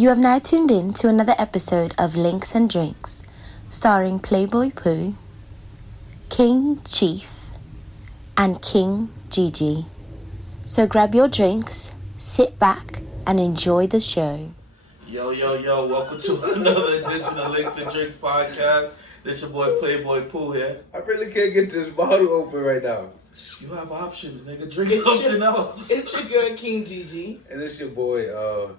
You have now tuned in to another episode of Links and Drinks, starring Playboy Pooh, King Chief, and King Gigi. So grab your drinks, sit back, and enjoy the show. Yo, welcome to another edition of Links and Drinks podcast. This your boy Playboy Pooh here. I really can't get this bottle open right now. You have options, nigga. Drink something else. It's your girl, King Gigi. And it's your boy,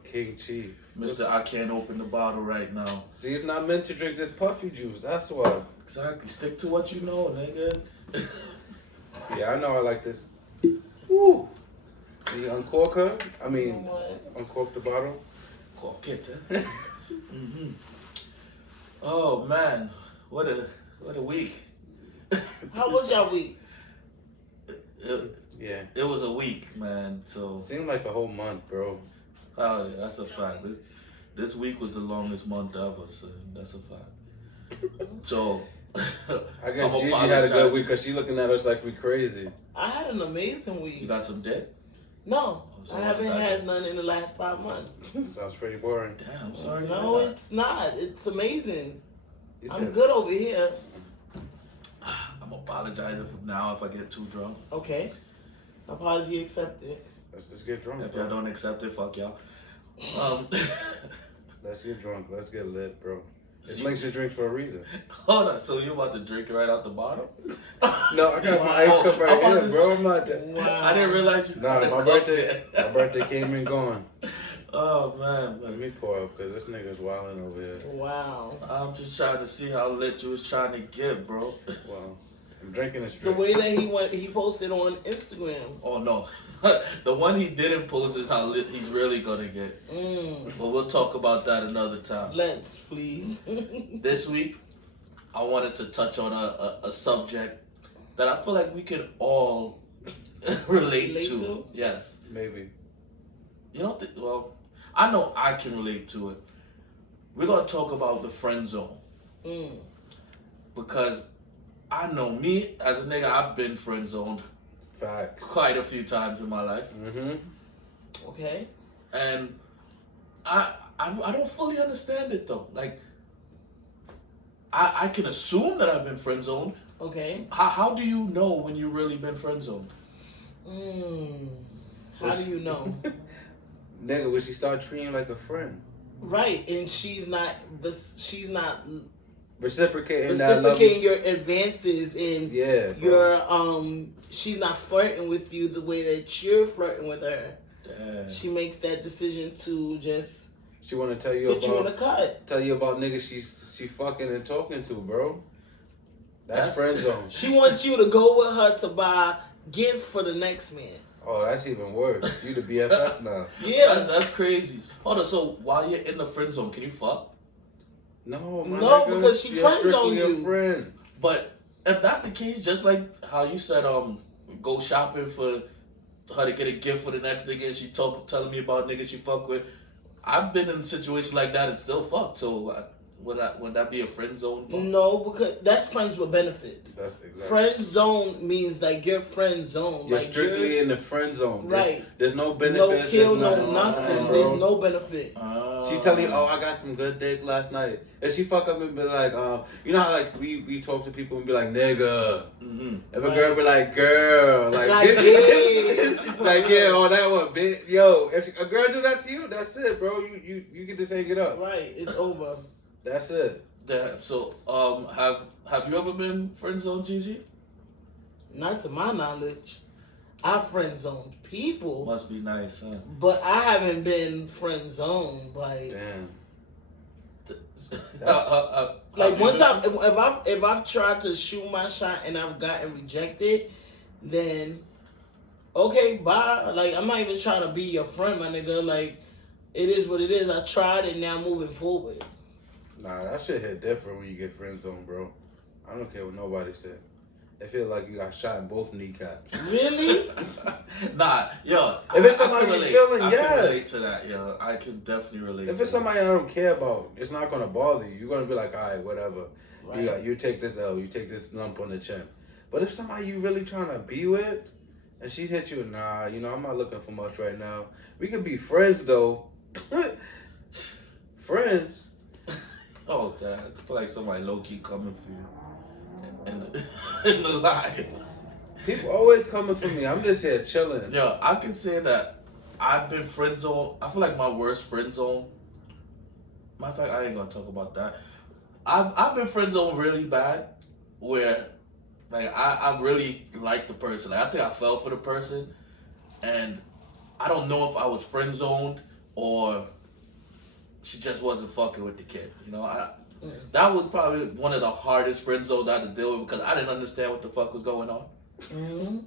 King Chief. Mister, I can't open the bottle right now. See, it's not meant to drink this puffy juice. That's why. Exactly. Stick to what you know, nigga. Yeah, I know I like this. Woo. You uncork her? I mean, uncork the bottle? Cork it, Mm-hmm. Oh, man. What a week. How was y'all week? Yeah. It was a week, man. So Seemed like a whole month, bro. oh yeah, that's a fact. This week was the longest month ever, so that's a fact. So I guess Gigi had a good week because she looking at us like we crazy. I had an amazing week. You got some dick? No, So I haven't had none in the last 5 months. Sounds pretty boring. Damn, I'm sorry. No, it's not. It's amazing. You I'm said- good over here. I'm apologizing for now if I get too drunk. Okay. Apology accepted. Let's just get drunk, If y'all bro. don't accept it, fuck y'all. Let's get drunk. Let's get lit, bro. It's Links and Drinks for a reason. Hold on, so you about to drink it right out the bottle? No, I got my ice cup right I'm about here, to bro. I'm not that. Wow. I didn't realize you. Nah, had a my cup birthday yet. my birthday came and gone. Oh man, Let me pour up because this nigga's wilding over here. Wow. I'm just trying to see how lit you was trying to get, bro. Well, I'm drinking this The drink. way that he posted on Instagram. Oh no, the one he didn't post is how lit he's really gonna get. But we'll talk about that another time. Let's, please. This week, I wanted to touch on a subject that I feel like we can all relate Relate to. to? Yes. Maybe. You don't think, well, I know I can relate to it. We're going to talk about the friend zone. Because I know me, as a nigga, I've been friend zoned Facts. quite a few times in my life. Mm-hmm. Okay. And I don't fully understand it though. Like, I can assume that I've been friend zoned. Okay. How do you know when you really been friend zoned? How do you know? Nigga, when she start treating you like a friend. Right, and she's not Reciprocating that love. reciprocating your advances and Yeah, bro. your she's not flirting with you the way that you're flirting with her. Damn. She makes that decision to just She want to tell you put you in a about cut. niggas she fucking and talking to, bro. That's friend zone. She wants you to go with her to buy gifts for the next man. Oh, that's even worse. You the BFF now. Yeah. That's crazy. Hold on, so while you're in the friend zone, can you fuck? No, my No, nigga, because she you're friend strictly zoned your you. friend. But if that's the case, just like how you said, go shopping for her to get a gift for the next nigga, and she telling me about niggas she fuck with. I've been in a situation like that and still fucked. So would that be a friend zone? Fuck? No, because that's friends with benefits. That's exactly. Friend zone means like you're friend zone. You're like strictly in the friend zone. Right. There's no no benefits. kill, there's no nothing. bro. There's no benefit. She telling you, oh, I got some good dick last night. And she fuck up and be like, you know how like we talk to people and be like, nigga. Mm-hmm. If a girl be like, girl, like, Like, yeah. like yeah, oh that one, bitch. Yo, if a girl do that to you, that's it, bro. You can just hang it up. Right, it's over. That's it. So have you ever been friend zone, Gigi? Not to my knowledge. I friend zoned people, Must be nice, huh? but I haven't been friend zoned. Like, Damn. like once if I've tried to shoot my shot and I've gotten rejected, then okay, bye. Like I'm not even trying to be your friend, my nigga. Like it is what it is. I tried and now moving forward. Nah, that shit hit different when you get friend zone, bro. I don't care what nobody said. They feel like you got shot in both kneecaps. Really? Nah, yo. If it's I somebody can you relate. feeling, I yes. can relate to that, yo. I can definitely relate. If to it's somebody I don't care about, it's not gonna bother you. You're gonna be like, all right, whatever. Right. You take this L, you take this lump on the chin. But if somebody you really trying to be with, and she hit you, nah, I'm not looking for much right now. We could be friends though. friends. Oh, damn. I feel like somebody low key coming for you. In the lie. People always coming for me. I'm just here chilling. Yo, I can say that I've been friend zone. I feel like my worst friend zone. Matter of fact, I ain't gonna talk about that. I've been friend zone really bad, where like I really liked the person. Like, I think I fell for the person, and I don't know if I was friend zoned or she just wasn't fucking with the kid. You know, that was probably one of the hardest friend zones I had to deal with because I didn't understand what the fuck was going on. Mm-hmm.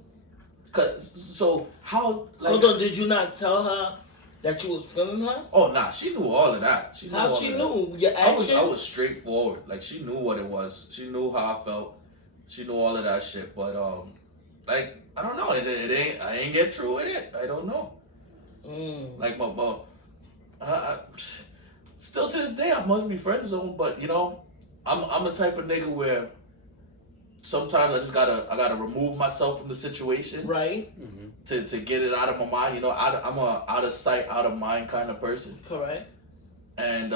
So how? Like, Hold on, did you not tell her that you was feeling her? Oh nah, she knew all of that. She knew How all she of knew? that. Your action? I was straightforward. Like she knew what it was. She knew how I felt. She knew all of that shit. But like I don't know. It ain't. I ain't get through with it. I don't know. Like my mom. Still to this day, I must be friend zoned. But you know, I'm the type of nigga where sometimes I gotta remove myself from the situation, Right. To get it out of my mind. You know, I'm a out of sight, out of mind kind of person. Correct. And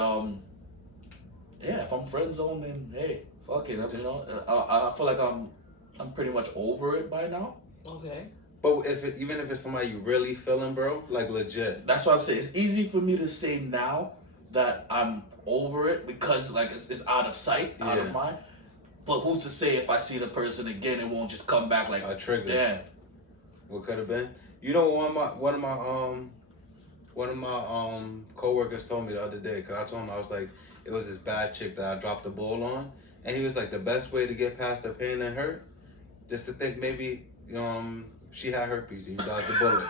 yeah, if I'm friend zoned, then hey, fuck it. You know, I feel like I'm pretty much over it by now. Okay. But even if it's somebody you really feeling, bro, like legit. That's what I'm saying. It's easy for me to say now that I'm over it because like it's out of sight, out of mind. But who's to say if I see the person again, it won't just come back like a trigger? Damn. What could have been? You know, one of my coworkers told me the other day, cause I told him I was like, it was this bad chick that I dropped the ball on, and he was like, the best way to get past the pain and hurt, just to think maybe she had herpes and you dodged the bullet.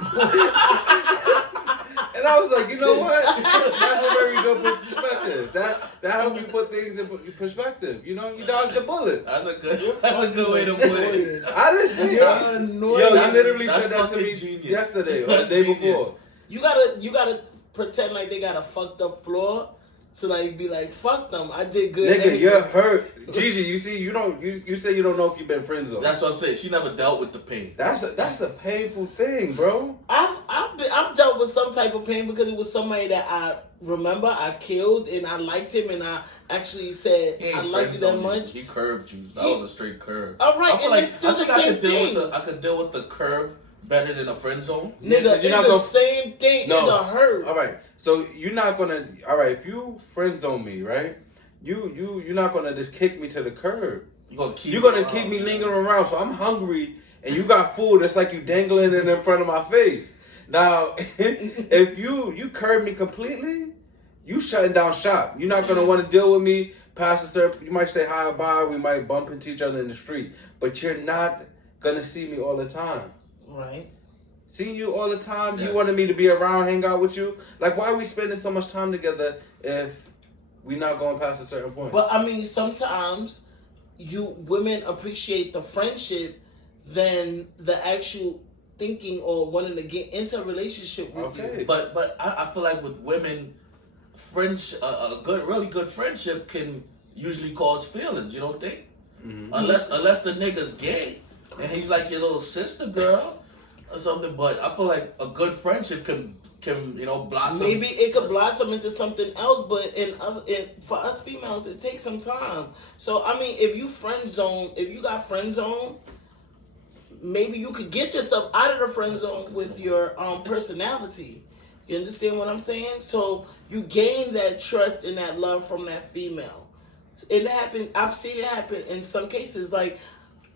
And I was like, you know what? That's a very good perspective. That helped you put things in perspective. You know, you dodged the bullet. That's a good way to put it. I didn't say that. Yo, you literally said that to me yesterday or the day before. You gotta pretend like they got a fucked up floor. So like be like, fuck them. I did good. Nigga, anyway. You're hurt. Gigi, you see, you say you don't know if you've been friend zoned. That's what I'm saying. She never dealt with the pain. That's a painful thing, bro. I've dealt with some type of pain because it was somebody that I remember I killed and I liked him and I actually said I like you that much. He curved you. That was a straight curve. All right, and it's still the same thing. I could deal with the curve better than a friend zone. Nigga, it's the same thing. No. It's a hurt. All right, so you're not gonna. All right, if you friend zone me, right? You're not gonna just kick me to the curb. You're gonna keep me lingering around. So I'm hungry, and you got food. It's like you dangling it in front of my face. Now, if you curb me completely, you shutting down shop. You're not gonna want to deal with me past a certain. You might say hi or bye. We might bump into each other in the street, but you're not gonna see me all the time. Right. Seeing you all the time, yes. You wanted me to be around, hang out with you. Like, why are we spending so much time together if we're not going past a certain point? But I mean, sometimes women appreciate the friendship than the actual thinking or wanting to get into a relationship with you. But I feel like with women, really good friendship can usually cause feelings. You don't think? Mm-hmm. Unless the nigga's gay and he's like your little sister girl or something. But I feel like a good friendship can blossom. Maybe it could blossom into something else, but for us females, it takes some time. So I mean, if you got friend zone, maybe you could get yourself out of the friend zone with your personality. You understand what I'm saying? So you gain that trust and that love from that female. It happened. I've seen it happen in some cases. Like,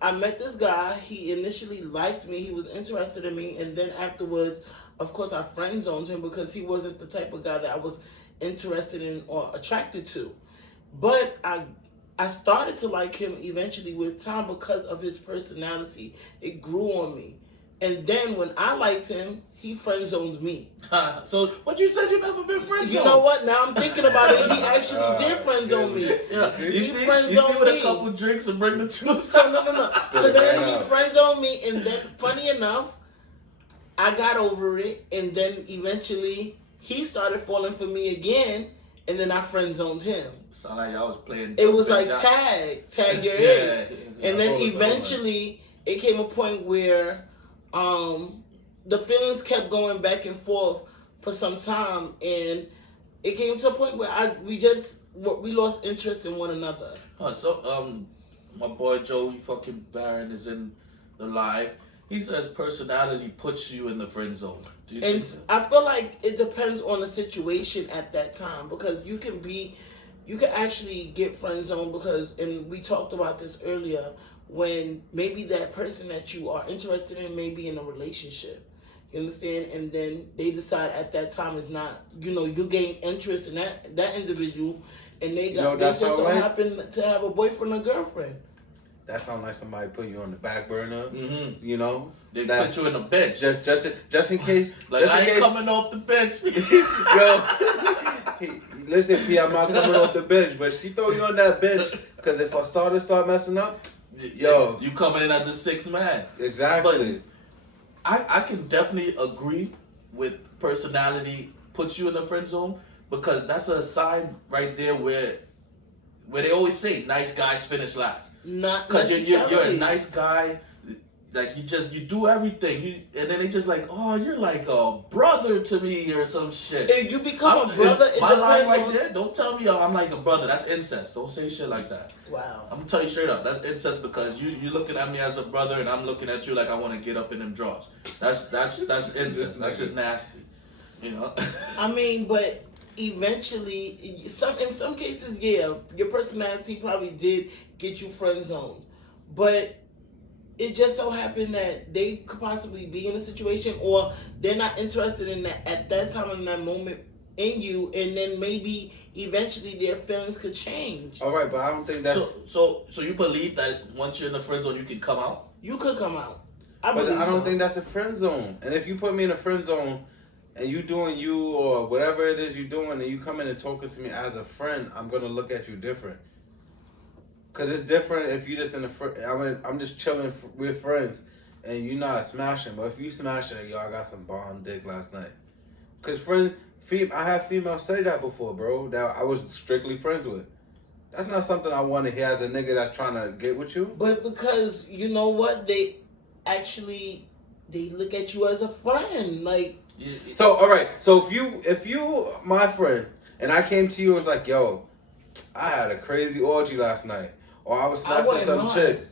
I met this guy. He initially liked me. He was interested in me, and then afterwards, of course, I friend zoned him because he wasn't the type of guy that I was interested in or attracted to. But I started to like him eventually with time because of his personality. It grew on me. And then when I liked him, he friend zoned me. So, but you said you never been friend zoned. You know what? Now I'm thinking about it. He actually did friend zone me. Yeah. You see with a couple drinks and bring the truth. So no. So then he friend zoned me, and then funny enough, I got over it, and then eventually he started falling for me again, and then I friend zoned him. Sound like y'all was playing. It was like tag your head, and then eventually it came a point where the feelings kept going back and forth for some time, and it came to a point where we lost interest in one another. My boy Joey fucking Barron is in the live. He says personality puts you in the friend zone. Do you think so? I feel like it depends on the situation at that time, because you can actually get friend zone because, and we talked about this earlier, when maybe that person that you are interested in may be in a relationship. You understand? And then they decide at that time is not, you gain interest in that individual, and they just so happen to have a boyfriend or girlfriend. That sounds like somebody put you on the back burner. Mm-hmm. They put you in the bench. Just in case. Like, I ain't coming off the bench. Yo, listen, P, I'm not coming off the bench, but she throw you on that bench because if our starters start messing up, yo, you coming in as the sixth man. Exactly. But I can definitely agree with personality puts you in the friend zone, because that's a sign right there where they always say nice guys finish last. Not because necessarily. you're a nice guy, like you do everything, and then they just like, oh, you're like a brother to me or some shit. If you become a brother, my line right there, don't tell me I'm like a brother. That's incest. Don't say shit like that. Wow. I'm gonna tell you straight up, that's incest, because you looking at me as a brother and I'm looking at you like I want to get up in them drawers. That's incest. That's just nasty. I mean, but eventually, in some cases, yeah, your personality probably did get you friend zoned, but it just so happened that they could possibly be in a situation, or they're not interested in that at that time in that moment in you, and then maybe eventually their feelings could change. All right, but I don't think that's so you believe that once you're in the friend zone you can come out? You could come out. I don't think that's a friend zone. And if you put me in a friend zone and you doing you or whatever it is you doing, and you come in and talking to me as a friend, I'm gonna look at you different. Cause it's different if you just in I'm just chilling with friends, and you not smashing. But if you smashing, yo, I got some bomb dick last night. Cause I have females say that before, bro. That I was strictly friends with. That's not something I want to hear as a nigga that's trying to get with you. But because you know what, they look at you as a friend, like. So all right, so if you my friend and I came to you and was like, yo, I had a crazy orgy last night, or I was smashing some chick.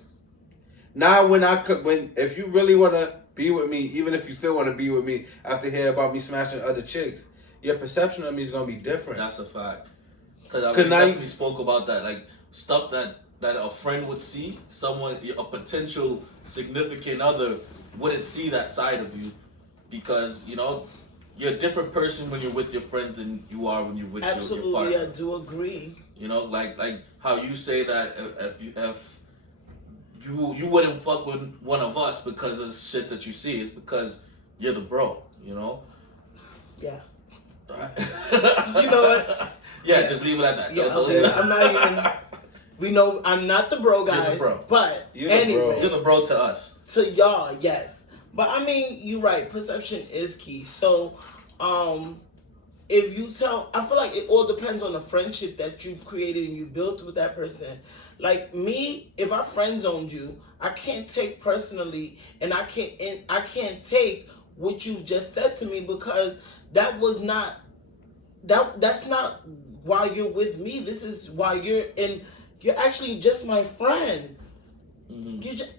Now if you really wanna be with me, even if you still wanna be with me after hearing about me smashing other chicks, your perception of me is gonna be different. That's a fact. Because I definitely spoke about that, like stuff that a friend would see, a potential significant other wouldn't see that side of you. Because, you're a different person when you're with your friends than you are when you're with your partner. Absolutely, I do agree. Like how you say that if you wouldn't fuck with one of us because of shit that you see, it's because you're the bro, Yeah. You know what? Yeah, just leave it at that. Yeah, okay. I'm not even. We know I'm not the bro, guys. You're the bro. But anyway, you're the bro to us. To y'all, yes. But I mean, you're right. Perception is key. So, if you I feel like it all depends on the friendship that you've created and you built with that person. Like me, if I friend zoned you, I can't take personally, and I can't take what you've just said to me, because that was not that's not why you're with me. This is why you're actually just my friend. Mm-hmm.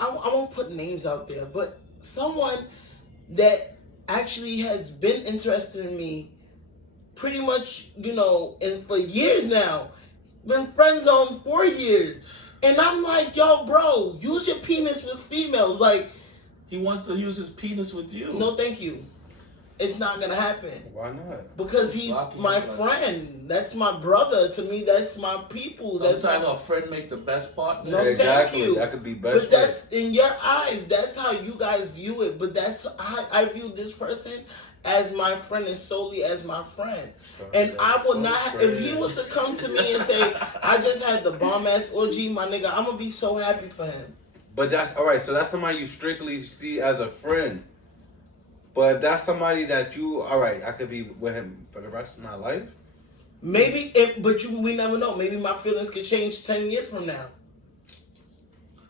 I won't put names out there, but someone that actually has been interested in me pretty much, and for years now, been friend zoned 4 years. And I'm like, yo, bro, use your penis with females. Like, he wants to use his penis with you. No, thank you. It's not gonna happen. Why not? Because he's my friend. That's my brother. To me, that's my people. Sometimes a friend make the best partner. No, exactly. Thank you. That could be best. But that's in your eyes. That's how you guys view it. But that's how I view this person as my friend and solely as my friend. And I would not. If he was to come to me and say, "I just had the bomb ass orgy, my nigga," I'm gonna be so happy for him. But that's all right. So that's somebody you strictly see as a friend. But if that's somebody that I could be with him for the rest of my life. Maybe, we never know. Maybe my feelings could change 10 years from now.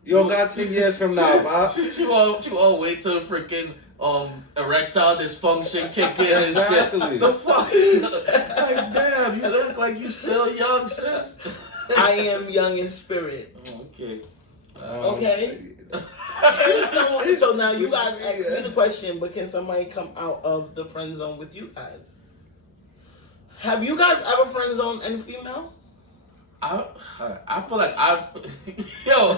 You don't got 10 years from now, Bob. She won't wait till freaking erectile dysfunction kick in and Exactly. shit. The fuck? Like, damn, you look like you still young, sis. I am young in spirit. Okay. Okay. Can someone, so now you guys ask me the question, but can somebody come out of the friend zone with you guys? Have you guys ever friend zoned any female? I feel like I've yo,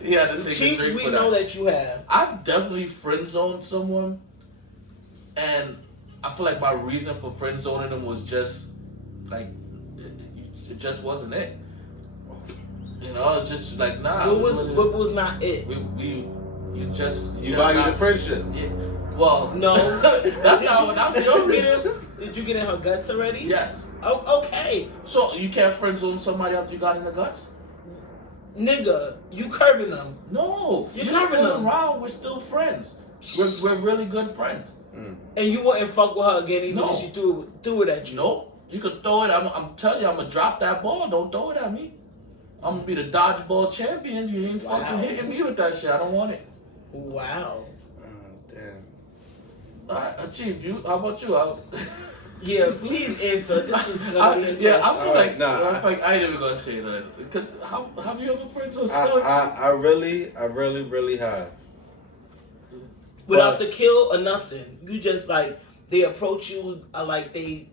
he had to take Chief, a drink we for know that. that you have. I've definitely friend zoned someone, and I feel like my reason for friend zoning them was just like it just wasn't it. You know, it's just like nah. What was not it? You just value the friendship. Yeah. Well, No. that's your reason. Did you get in her guts already? Yes. Oh, okay. So you can't friend zone somebody after you got in the guts? Nigga, you curbing them. No, You're you're covering still them. around. We're still friends. We're really good friends. And you wouldn't fuck with her again even No. if she threw it at you. Nope. You could throw it. I'm telling you, I'm gonna drop that ball. Don't throw it at me. I'm gonna be the dodgeball champion. You ain't fucking hitting me with that shit. I don't want it. Wow. Oh, damn. All right, Chief. You? How about you? Yeah, please answer. This is gonna be interesting. Yeah, I feel like nah. I feel like I ain't even gonna say that. 'Cause how have you ever friends with I really have. Without the kill or nothing. You just like they approach you, like they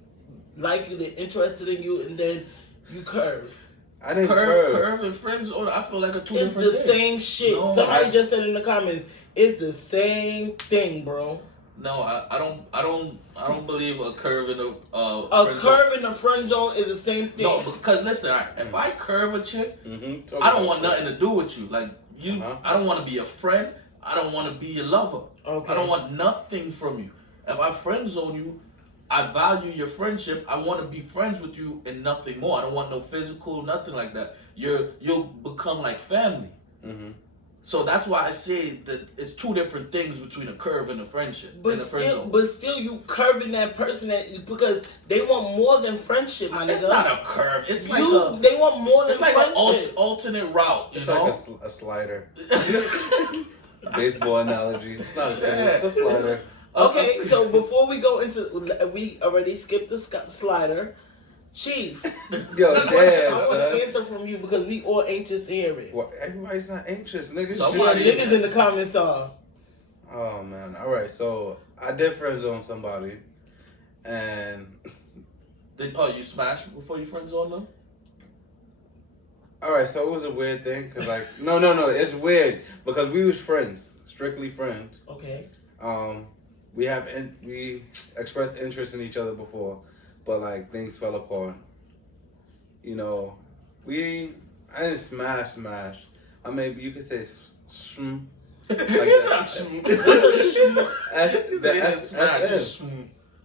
like you, they're interested in you, and then you curve. I didn't curve and friends, or I feel like a two It's different the things. same shit. No, Somebody just said in the comments, it's the same thing, bro. No, I don't believe a curve in A curve in the friend zone is the same thing. No, because listen, all right, if I curve a chick, Mm-hmm. I don't want nothing to do with you. Like you, Uh-huh. I don't want to be a friend. I don't want to be your lover. Okay. I don't want nothing from you. If I friend zone you, I value your friendship. I want to be friends with you and nothing more. I don't want no physical, nothing like that. You'll become like family. Mm-hmm. So that's why I say that it's two different things between a curve and a friendship. But and a friend zone. still, you curving that person because they want more than friendship, my It's nigga. not a curve. It's like They want more than it's like friendship. an alternate route. You It's know. like a slider. Baseball analogy. It's not a curve, it's a slider. Okay, so before we go into, we already skipped the slider. Chief, Yo, I want damn, an son. answer from you because we all anxious to hear it. Well, everybody's not anxious, niggas. Somebody- Yeah, niggas in the comments are. Oh man, all right. So I did friend zone somebody, and You smashed before you friend zone them? all right. So it was a weird thing, cause like no, it's weird because we was friends, strictly friends. Okay. We expressed interest in each other before, but like things fell apart. You know, I didn't smash. I mean, you could say shm. Like that.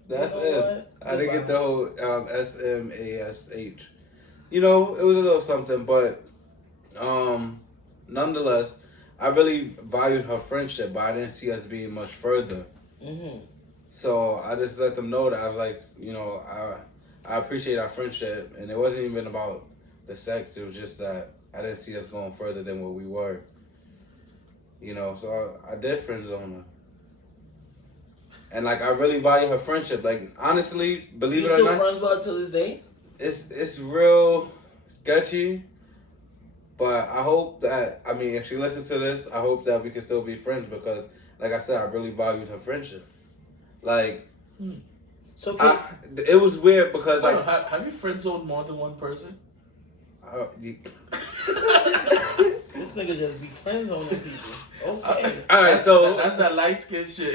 That's You know it. what? I didn't get the whole SMASH. You know, it was a little something, but nonetheless, I really valued her friendship, but I didn't see us being much further. Mm-hmm. So I just let them know that I was like, you know, I appreciate our friendship, and it wasn't even about the sex. It was just that I didn't see us going further than what we were. You know, so I did friend zone her. And like I really value her friendship. Like honestly, believe You it or still not, friends with her to this day? it's real sketchy. But I hope that if she listens to this, I hope that we can still be friends because, like I said, I really valued her friendship. Like, So it was weird because Hold on, have you friend zoned more than one person? this nigga just be friends on the people. Okay. All right, so That's that light skin shit.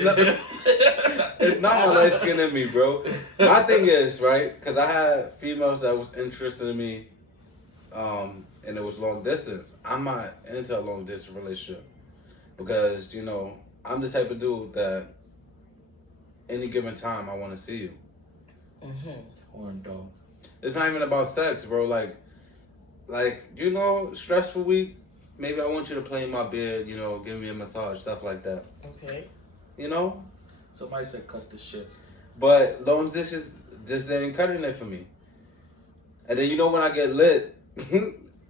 it's not my light skin in me, bro. My thing is, right, because I had females that was interested in me, and it was long distance. I'm not into a long distance relationship because, you know, I'm the type of dude that any given time I want to see you. Mm-hmm. Horn dog. It's not even about sex, bro. Like you know, stressful week. Maybe I want you to play in my bed, you know, give me a massage, stuff like that. Okay. You know? Somebody said cut the shit. But long distance just ain't cutting it for me. And then you know when I get lit,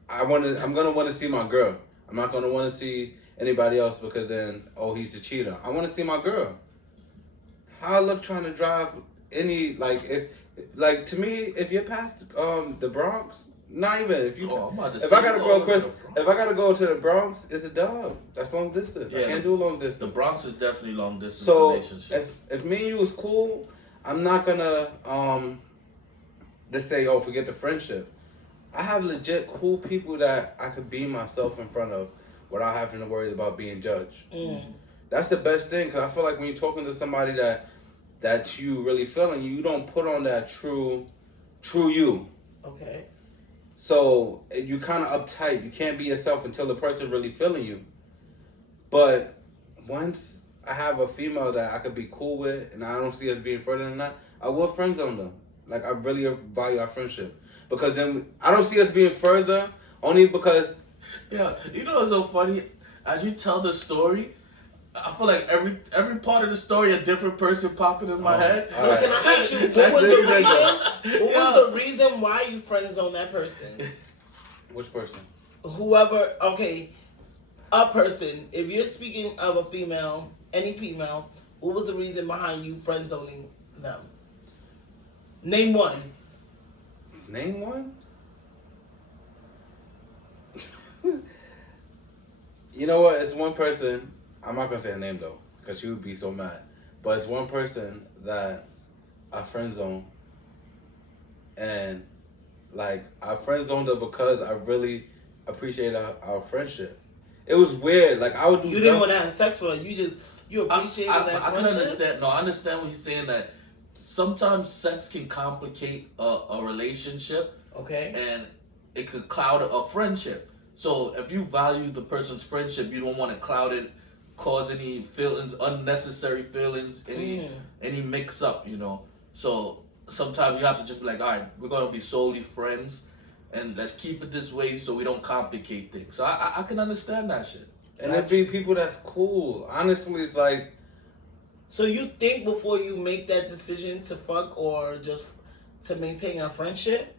I'm gonna want to see my girl. I'm not gonna want to see anybody else because then he's the cheater. I want to see my girl. how I look trying to drive any to me, if you're past the Bronx, not even if you. Oh, I'm about to if say I gotta you go over to across, the Bronx. if I gotta go to the Bronx, it's a dub. That's long distance. I Yeah, can't do long The distance. Bronx is definitely long distance So relationship. if me and you is cool, I'm not gonna just say, oh, forget the friendship. I have legit cool people that I could be myself in front of without having to worry about being judged. That's the best thing, because I feel like when you're talking to somebody that you really feeling, you don't put on that true you. Okay. So you kind of uptight. You can't be yourself until the person really feeling you. But once I have a female that I could be cool with, and I don't see us being further than that, I will friend zone them. Like, I really value our friendship, because then I don't see us being further only because. Yeah, you know what's so funny? As you tell the story, I feel like every part of the story, a different person popping in my head. So Alright. can I ask you, what was the reason why you friend zone that person? Which person? Whoever, okay, a person. If you're speaking of a female, any female, what was the reason behind you friend zoning them? Name one. Name one? You know what? It's one person. I'm not gonna say her name though, because she would be so mad. But it's one person that I friend zone, and like I friend zoned her because I really appreciate our friendship. It was weird. Like, I would do. You didn't want to have sex with her. You appreciated that I friendship. can understand. No, I understand what he's saying, that sometimes sex can complicate a relationship. Okay. And it could cloud a friendship. So if you value the person's friendship, you don't want to cloud it, cause any feelings, unnecessary feelings, any mix up, you know. So sometimes you have to just be like, all right, we're gonna be solely friends, and let's keep it this way so we don't complicate things. So I can understand that shit. And it be people that's cool. Honestly, it's like. So you think before you make that decision to fuck or just to maintain a friendship?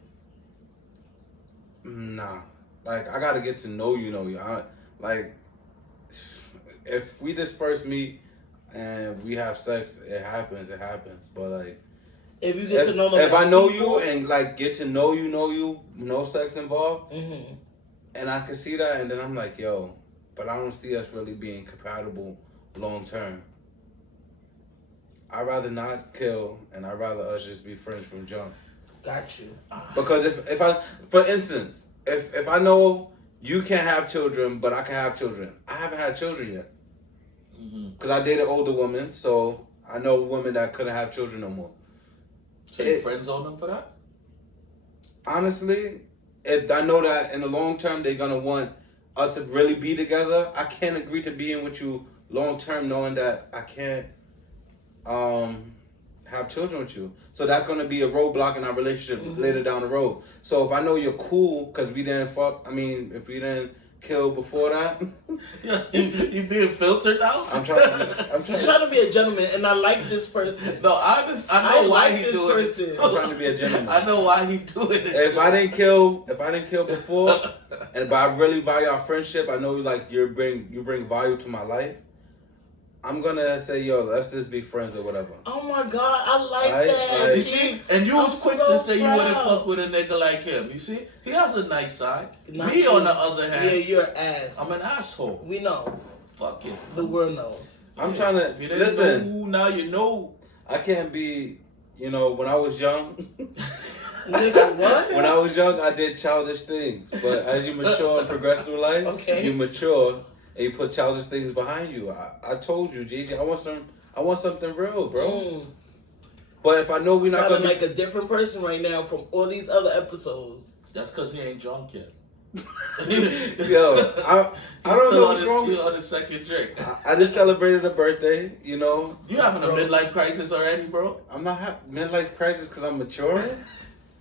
Nah. Like, I gotta get to know you. Like, if we just first meet and we have sex, it happens. But like, if you get to know them, if I know you and like get to know you, no sex involved, and I can see that, and then I'm like, yo, but I don't see us really being compatible long term. I'd rather not kill, and I'd rather us just be friends from jump. Got you. Because if I, for instance, if I know you can't have children, but I can have children, I haven't had children yet. Because I dated older women, so I know women that couldn't have children no more. So you friend zone them for that? Honestly, if I know that in the long term they're gonna want us to really be together, I can't agree to being with you long term knowing that I can't have children with you. So that's gonna be a roadblock in our relationship later down the road. So if I know you're cool because we didn't if we didn't kill before that. Yeah, you being filtered now? I'm trying to be a gentleman, and I like this person. No, I know why like he this doing person. it. I'm trying to be a gentleman. I know why he doing it. If I didn't kill before, but I really value our friendship, I know you bring value to my life. I'm gonna say, yo, let's just be friends or whatever. Oh my God, I like that. Right. You see, and you was quick to say you wouldn't fuck with a nigga like him. You see, he has a nice side. Not Me, you. on the other hand, Yeah, you're an ass. I'm an asshole. We know. Fuck it. The world knows. I'm trying to You didn't listen. know, now you know. I can't be, when I was young. Nigga, what? When I was young, I did childish things. But as you mature and progress through life, you mature and you put childish things behind you. I told you, Gigi, I want something real, bro. But if I know we're not gonna like a different person right now from all these other episodes. That's because he ain't drunk yet. Yo, I don't know what's wrong. On his second drink. I just celebrated a birthday, You having a midlife crisis already, bro? I'm not having midlife crisis because I'm mature.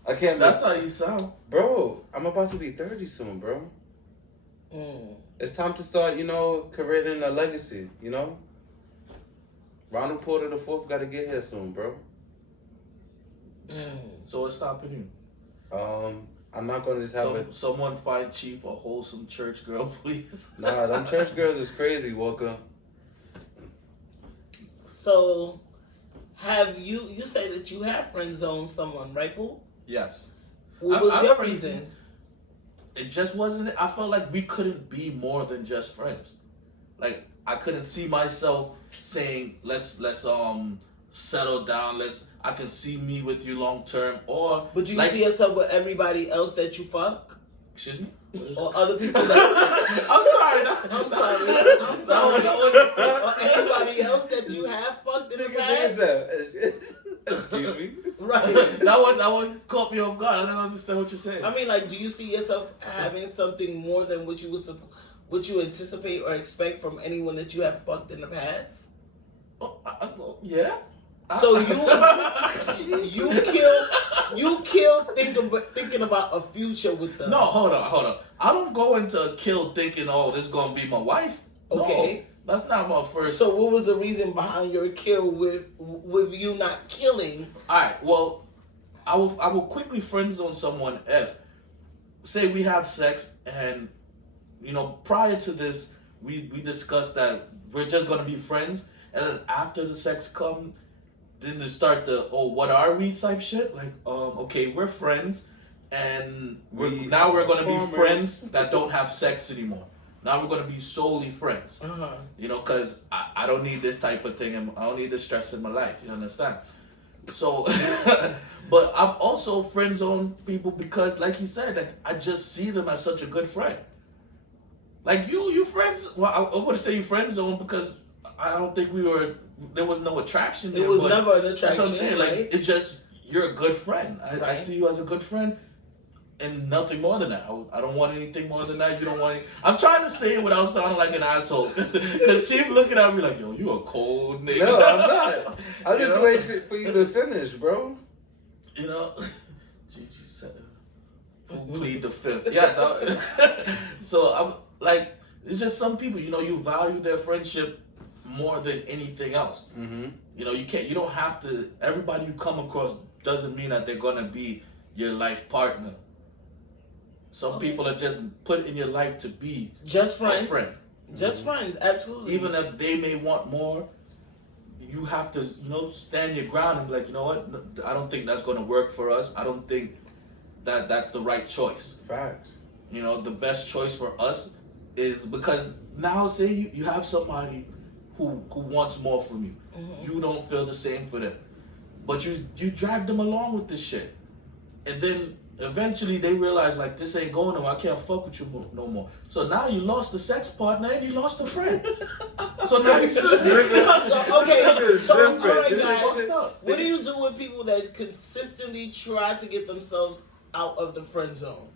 I can't. That's how you sound, bro. I'm about to be 30 soon, bro. It's time to start, creating a legacy. Ronald Porter IV got to get here soon, bro. So what's stopping you? I'm not gonna just have it. Someone find Chief a wholesome church girl, please. Nah, them church girls is crazy, Walker. So, have you say that you have friend zoned someone, right, Pooh? Yes. What was your reason? It just wasn't. I felt like we couldn't be more than just friends. Like I couldn't see myself saying let's settle down. I can see me with you long term. Or but you like, see yourself with everybody else that you fuck? Excuse me. Or other people that I'm sorry. Or anybody else that you have fucked in the past? Excuse me. Right. that one caught me off guard. I don't understand what you're saying. I mean, like, do you see yourself having something more than what you anticipate or expect from anyone that you have fucked in the past? Yeah. So you kill thinking about a future with them. No, hold on. I don't go into a kill thinking, oh, this is gonna be my wife. Okay. No, that's not my first. So what was the reason behind your kill with you not killing? Alright, well, I will quickly friend zone someone if say we have sex and prior to this we discussed that we're just gonna be friends, and then after the sex come, then to start the what are we type shit, like okay, we're friends and now we're gonna be friends that don't have sex anymore. Now we're gonna be solely friends. Because I don't need this type of thing and I don't need the stress in my life. You understand? So, but I've also friend zoned people because, like he said, like I just see them as such a good friend. Like you friends. Well, I would say you friend zone because I don't think there was no attraction there. It was never an attraction. That's what I'm saying. Right? Like it's just you're a good friend. I see you as a good friend. And nothing more than that. I don't want anything more than that. You don't want any. I'm trying to say it without sounding like an asshole. Because Chief looking at me like, yo, you a cold nigga. No, I'm not. I'm just waiting for you to finish, bro. Gigi said, plead the fifth. Yes. So I'm like, it's just some people, you value their friendship more than anything else. Mm-hmm. You don't have to, everybody you come across doesn't mean that they're going to be your life partner. Some people are just put in your life to be just friends. A friend. Just friends, absolutely. Even if they may want more, you have to, stand your ground and be like, you know what? I don't think that's going to work for us. I don't think that's the right choice. Facts. The best choice for us is because now say you have somebody who wants more from you. Mm-hmm. You don't feel the same for them. But you drag them along with this shit. And then eventually they realize like this ain't going nowhere. I can't fuck with you no more. So now you lost the sex partner and you lost a friend. So now you just all right, guys. What do you do with people that consistently try to get themselves out of the friend zone?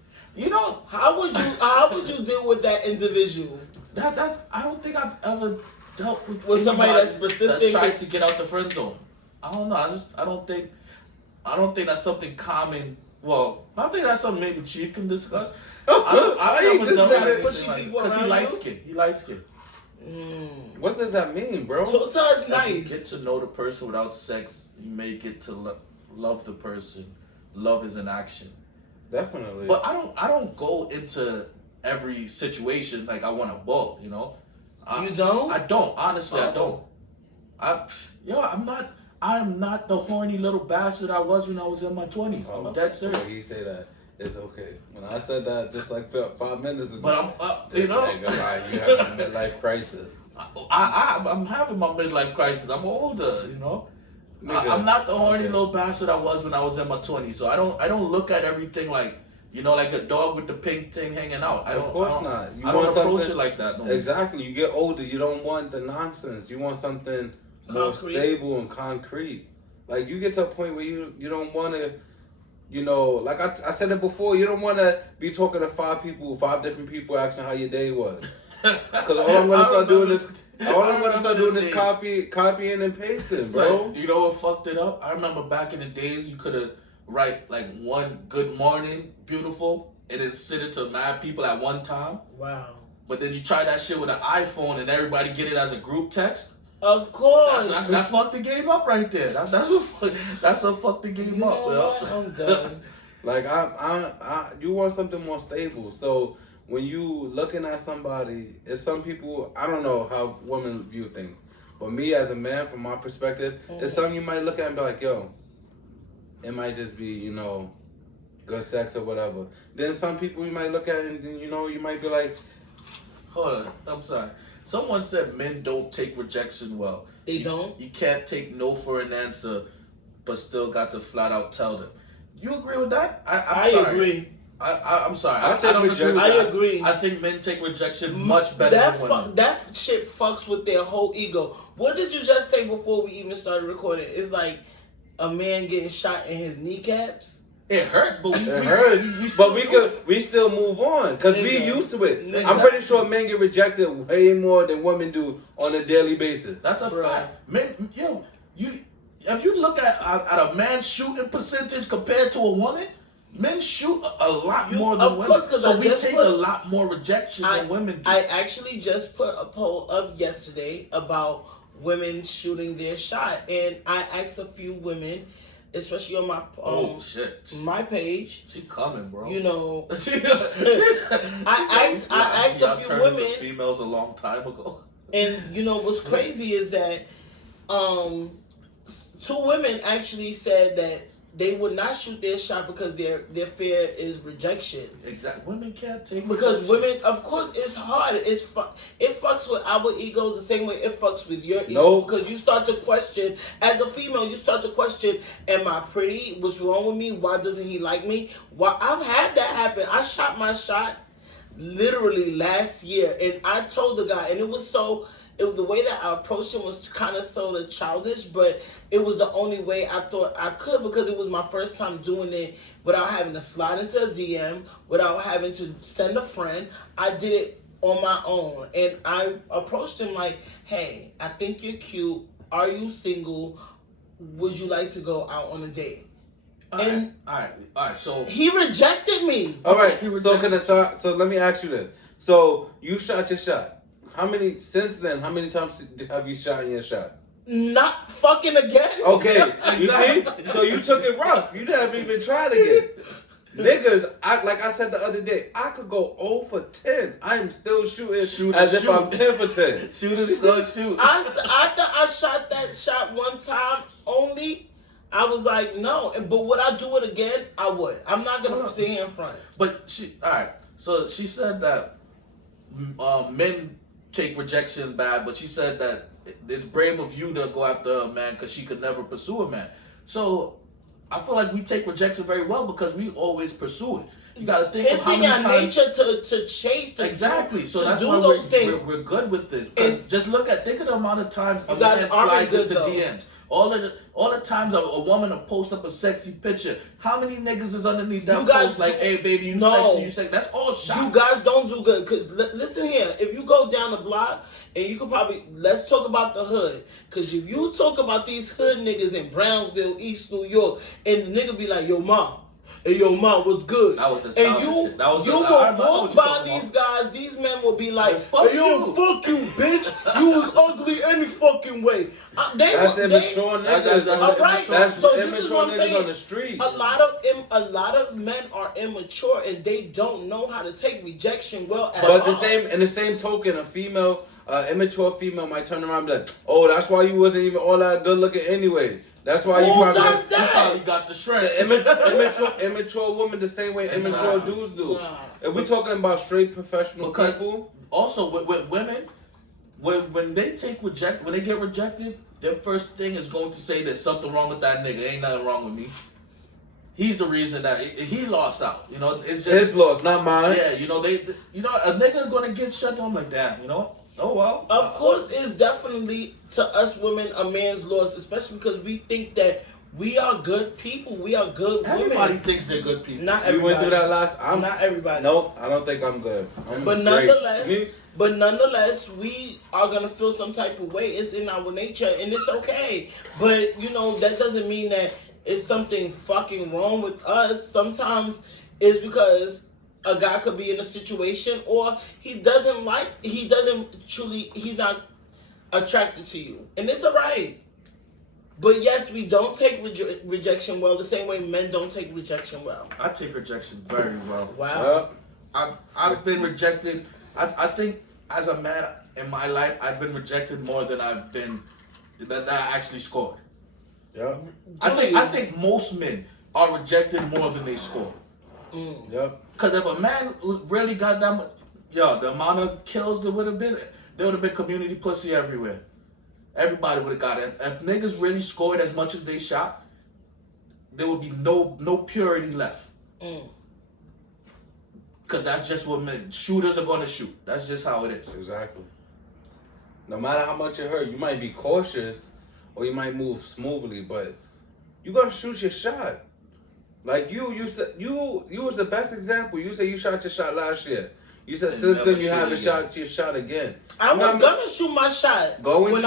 How would you deal with that individual? That's I don't think I've ever dealt with somebody that's persistent that tries to get out the friend zone. I don't know. I don't think that's something common. Well, I think that's something maybe Chief can discuss. I've never done that. Pushing people around. He light skin. What does that mean, bro? So it's nice. You get to know the person without sex. You may get to love the person. Love is an action. Definitely. But I don't go into every situation like I want a boat. You don't? I don't. Honestly, I don't. I'm not the horny little bastard I was when I was in my 20s. I'm dead serious. When he say that, it's okay. When I said that just like 5 minutes ago. But I'm, you having a midlife crisis. I'm having my midlife crisis. I'm older, I'm not the horny little bastard I was when I was in my 20s. So I don't look at everything like, like a dog with the pink thing hanging out. I don't approach it like that. No. Exactly. You get older, you don't want the nonsense. You want something more stable and concrete. Like you get to a point where you don't want to, like I said it before, you don't want to be talking to 5 different people asking how your day was. Because all I'm gonna start doing is copying and pasting, bro. Like, you know what fucked it up? I remember back in the days you could have write like one good morning, beautiful, and then send it to mad people at one time. Wow. But then you try that shit with an iPhone and everybody get it as a group text. Of course. That fucked the game up right there. That's what fucked the game up. What? I'm done. Like you want something more stable. So when you looking at somebody, it's some people, I don't know how women view things, But me as a man, from my perspective, it's something you might look at and be like, yo, it might just be, you know, good sex or whatever. Then some people you might look at and, you know, you might be like, hold on, I'm sorry. Someone said men don't take rejection well. They don't? You can't take no for an answer, but still got to flat out tell them. You agree with that? I agree. I'm sorry. I take don't rejection. with I that. agree. I think men take rejection much better than women. That shit fucks with their whole ego. What did you just say before we even started recording? It's like a man getting shot in his kneecaps. It hurts, but we still move on because we Nigga. used to it. Nigga. I'm pretty sure men get rejected way more than women do on a daily basis. That's a Bro. fact. Men, if you look at a man's shooting percentage compared to a woman, men shoot a lot more than women. Course, so we take a lot more rejection than women do. I actually just put a poll up yesterday about women shooting their shot, and I asked a few women, especially on my my page. She coming, bro. You know, I asked a few women. Females a long time ago. And you know what's crazy is that 2 women actually said that they would not shoot their shot because their fear is rejection. Exactly. Women can't take because rejection. women, of course, it's hard. It fucks with our egos the same way it fucks with your ego. No. Because you start to question, as a female, you start to question, am I pretty? What's wrong with me? Why doesn't he like me? Well, I've had that happen. I shot my shot literally last year, and I told the guy, and it was the way that I approached him was kind of sort of childish, but it was the only way I thought I could because it was my first time doing it without having to slide into a DM, without having to send a friend. I did it on my own, and I approached him like, hey, I think you're cute. Are you single? Would you like to go out on a date? All right. So he rejected me. All right. So let me ask you this. So you shot your shot. Since then, how many times have you shot in your shot? Not fucking again. Okay, you see? So you took it rough. You haven't even tried again. Niggas, like I said the other day, I could go 0 for 10. I am still shooting as if I'm 10 for 10. Shoot. After I shot that shot one time only, I was like, no. But would I do it again? I would. I'm not going to sit here in front. But alright. So she said that men take rejection bad, but she said that it's brave of you to go after a man because she could never pursue a man. So I feel like we take rejection very well because we always pursue it. You gotta think it's of how in many your times nature to chase exactly. So that's do why those things. We're good with this. And just think of the amount of times a guys man aren't slides good, into though. DMs. All the times a woman will post up a sexy picture. How many niggas is underneath that post like, hey baby, you sexy. That's all shots. You guys don't do good. Because listen here, if you go down the block, and you could probably, let's talk about the hood. Because if you talk about these hood niggas in Brownsville, East New York, and the nigga be like, yo mom, hey yo mom, what's good? That was the and you shit. That was you the, will walk by these guys, these men will be like, hey yo, fuck you, bitch. You was ugly any fucking way. That's immature niggas. All right, That's so this immature is what I'm saying. on the street. A lot of men are immature and they don't know how to take rejection well at all. But in the same token, a female, immature female might turn around and be like, oh, that's why you wasn't even all that good looking anyway. That's why you probably got the shred. Immature women the same way immature dudes do. Nah. If we're talking about straight professional people. Also, with women, when they get rejected, their first thing is going to say there's something wrong with that nigga. Ain't nothing wrong with me. He's the reason that he lost out. You know, it's just his loss, not mine. Yeah, you know a nigga gonna get shut down like that. You know. Oh well. Of course, it's definitely to us women a man's loss, especially because we think that we are good people. We are good women. Everybody thinks they're good people. Not everybody. We went through that last. Not everybody. Nope, I don't think I'm good. But nonetheless, we are gonna feel some type of way. It's in our nature, and it's okay. But that doesn't mean that it's something fucking wrong with us. Sometimes it's because a guy could be in a situation, or he's not attracted to you, and it's alright. But yes, we don't take rejection well the same way men don't take rejection well. I take rejection very well. Wow. I've been rejected. I think as a man in my life, I've been rejected more than I've been that actually scored. Yeah. I think most men are rejected more than they score. Yep. Because if a man who really got that much, the amount of kills there would have been community pussy everywhere. Everybody would have got it. If niggas really scored as much as they shot, there would be no purity left. Because that's just what men, shooters are going to shoot. That's just how it is. Exactly. No matter how much it hurt, you might be cautious or you might move smoothly, but you gotta shoot your shot. Like you said, you was the best example. You said you shot your shot last year. You said since then you haven't shot your shot again. I was gonna shoot my shot when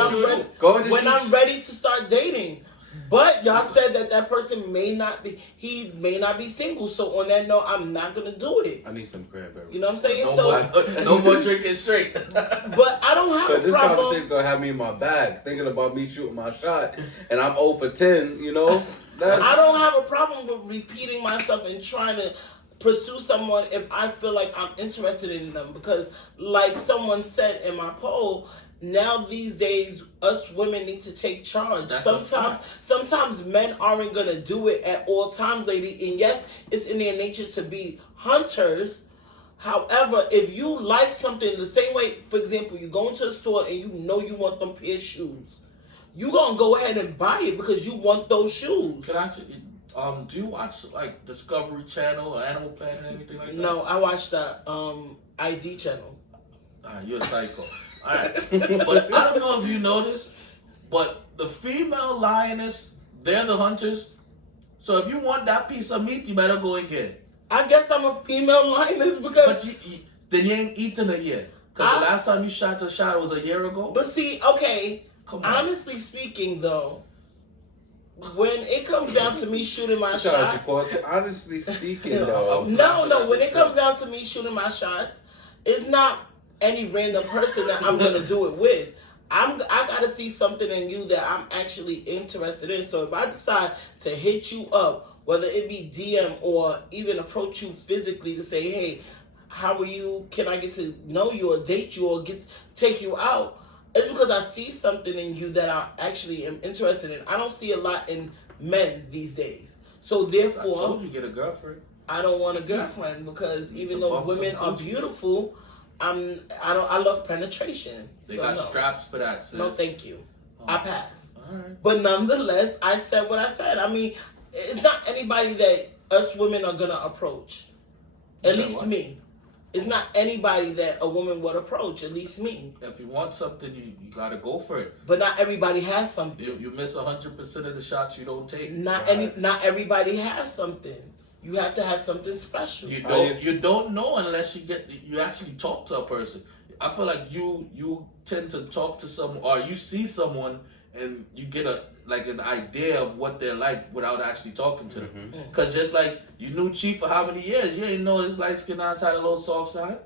I'm ready to start dating. But y'all said that person may not be single. So on that note, I'm not gonna do it. I need some cranberry. You know what I'm saying? No more drinking straight. But I don't have a problem. This conversation gonna have me in my bag, thinking about me shooting my shot, and I'm 0 for 10. You know. I don't have a problem with repeating myself and trying to pursue someone if I feel like I'm interested in them. Because like someone said in my poll, now these days us women need to take charge. Sometimes men aren't gonna do it at all times, lady. And yes, it's in their nature to be hunters. However, if you like something the same way, for example, you go into a store and you know you want them pair of shoes, you gonna go ahead and buy it because you want those shoes. Can I do you watch like Discovery Channel or Animal Planet or anything like that? No, I watch the ID channel. You're a psycho. Alright. But I don't know if you noticed, but the female lioness, they're the hunters. So if you want that piece of meat, you better go and get it. I guess I'm a female lioness because... But then you ain't eaten it yet. Because the last time you shot the shot was a year ago. But see, okay, honestly speaking though, when it comes down to me shooting my shot... Honestly speaking though... No, when it comes down to me shooting my shots, it's not any random person that I'm gonna do it with. I gotta see something in you that I'm actually interested in. So if I decide to hit you up, whether it be DM or even approach you physically to say, hey, how are you? Can I get to know you or date you or take you out? It's because I see something in you that I actually am interested in. I don't see a lot in men these days. So therefore, I told you get a girlfriend. I don't want a girlfriend because even though women are beautiful, I love penetration. They got straps for that, sis. No, thank you. I pass. All right. But nonetheless, I said what I said. I mean, it's not anybody that us women are gonna approach. At least me. It's not anybody that a woman would approach. At least me. If you want something, you gotta go for it. But not everybody has something. You miss 100% of the shots you don't take. Not everybody has something. You have to have something special. You don't know unless you actually talk to a person. I feel like you tend to talk to someone or you see someone and you get an idea of what they're like without actually talking to them. Because just like you knew Chief for how many years, you didn't know his light skin outside a little soft side.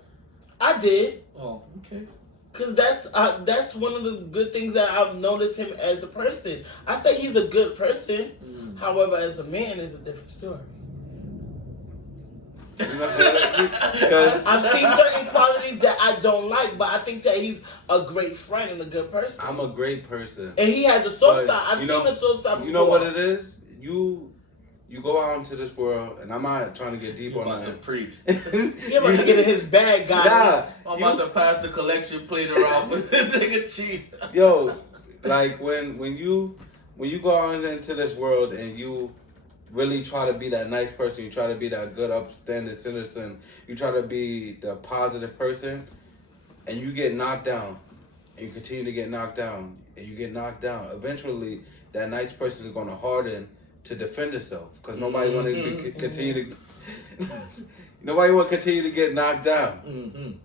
I did. Oh, okay. Cause that's one of the good things that I've noticed him as a person. I say he's a good person. However, as a man, it's a different story. I've seen certain qualities that I don't like, but I think that he's a great friend and a good person. I'm a great person, and he has a soft side. I've seen a soft side before. You know what it is? You go out into this world, and I'm not trying to get deep on that. About to preach. You're about to get in his bag, guys. I'm about to pass the collection plate around with this nigga Chief. Yo, like when you go out into this world and you really try to be that nice person, you try to be that good, upstanding citizen, you try to be the positive person, and you get knocked down, and you continue to get knocked down, and you get knocked down. Eventually, that nice person is going to harden to defend itself, because nobody want to continue to nobody want to continue to get knocked down.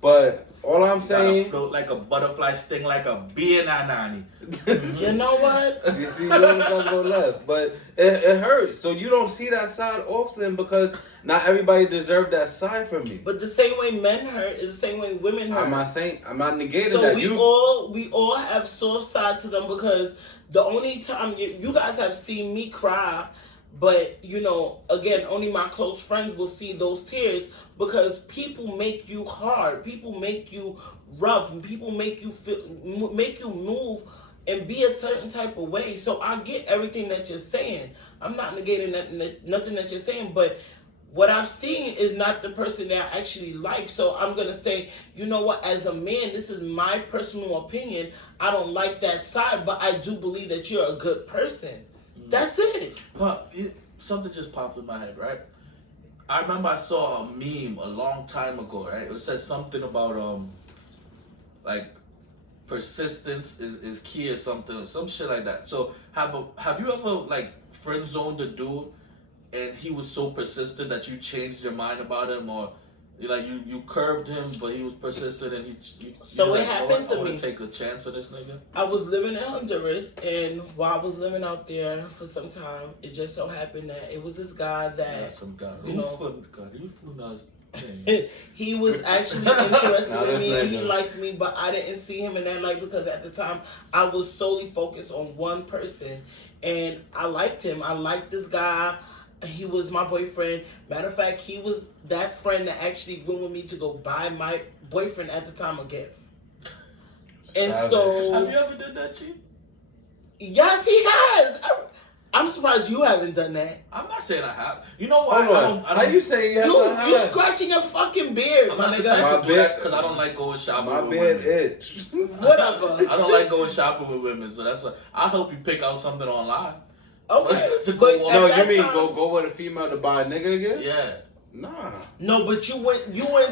But all I'm saying, float like a butterfly, sting like a bee in a nanny. You know what? You see, you don't go left, but it hurts. So you don't see that side often because not everybody deserves that side from me. But the same way men hurt is the same way women hurt. I'm not negating so that. We all have soft side to them because the only time you guys have seen me cry, but again, only my close friends will see those tears because people make you hard, people make you rough, and people make you move and be a certain type of way. So I get everything that you're saying. I'm not negating nothing that you're saying, but what I've seen is not the person that I actually like. So I'm going to say, you know what, as a man, this is my personal opinion. I don't like that side, but I do believe that you're a good person. That's it. Well, something just popped in my head, right? I remember I saw a meme a long time ago, right? It said something about, like, persistence is key or something, some shit like that. So have you ever, like, friend zoned a dude and he was so persistent that you changed your mind about him, or you curved him but he was persistent and So it happened to me. Take a chance on this nigga. I was living in Honduras, and while I was living out there for some time, it just so happened that it was this guy that Some guy. he was actually interested in me and he liked me, but I didn't see him in that light because at the time I was solely focused on one person, and I liked him. I liked this guy. He was my boyfriend. Matter of fact, he was that friend that actually went with me to go buy my boyfriend at the time a gift. And so, have you ever done that, Chief? Yes, he has. I'm surprised you haven't done that. I'm not saying I have. You know what? Hold on. How you saying yes? You scratching your fucking beard, I'm my not the nigga. type to do that because I don't like going shopping My with beard women. itch. Whatever. I don't like going shopping with women, so that's I'll help you pick out something online. Okay. To go But walk. at No, that you mean time- go with a female to buy a nigga again? Yeah. Nah. No, but you went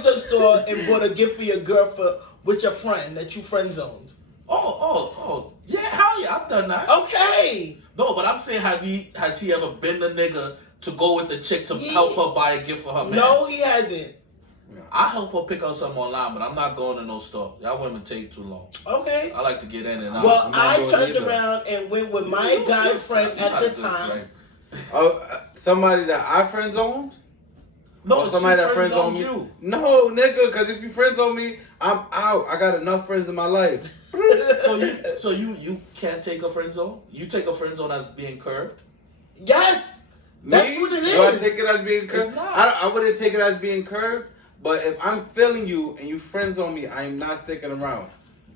to the store and bought a gift for your girl with your friend that you friend zoned. Oh. Yeah, hell yeah, I've done that. Okay. No, but I'm saying has he ever been the nigga to go with the chick to help her buy a gift for her man? No, he hasn't. I help her pick out something online, but I'm not going to no store. Y'all women take too long. Okay. I like to get in and out. Well, I'm not I doing turned either. around and went with my guy friend at the time. Oh, somebody that I friend zoned? No, Or somebody that friends on friend-zoned me? you. No, nigga, because if you friends on me, I'm out. I got enough friends in my life. So you can't take a friend zone? You take a friend zone as being curved? Yes. That's Me? what it Do I is. take it as being curved? It's not. I wouldn't take it as being curved, but if I'm feeling you and you friends on me, I am not sticking around.